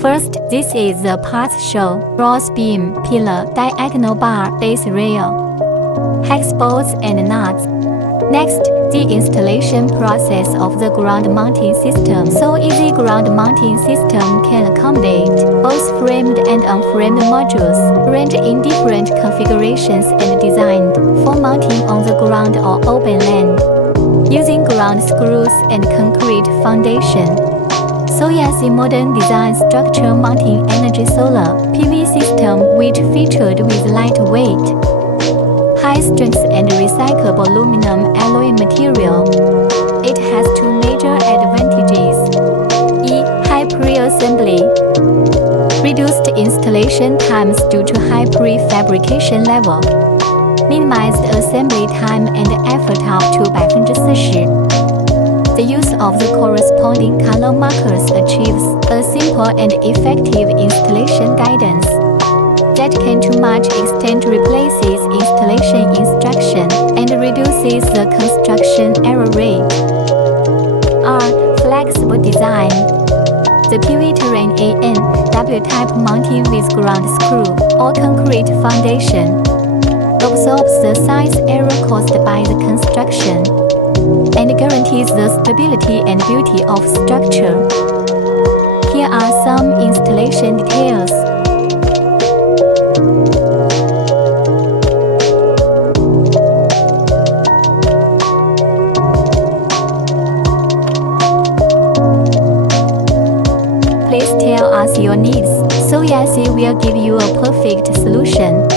First, this is the parts show: cross beam, pillar, diagonal bar, base rail, hex bolts and nuts. Next, the installation process of the ground mounting system. So easy ground mounting system can accommodate both framed and unframed modules, range in different configurations and designed for mounting on the ground or open land, using ground screws and concrete foundation. So yes, a modern design structure mounting energy solar PV system which featured with lightweight, high strength and recyclable aluminum alloy material. It has two major advantages. High pre-assembly. Reduced installation times due to high prefabrication level. Minimized assembly time and effort up to 40%. The use of the corresponding color markers achieves a simple and effective installation guidance that can to much extent replaces installation instruction and reduces the construction error rate. Flexible design. The PV terrain W-type mounting with ground screw or concrete foundation absorbs the size error caused by the construction and guarantees the stability and beauty of structure. Here are some installation details. Please tell us your needs, so yes, we will give you a perfect solution.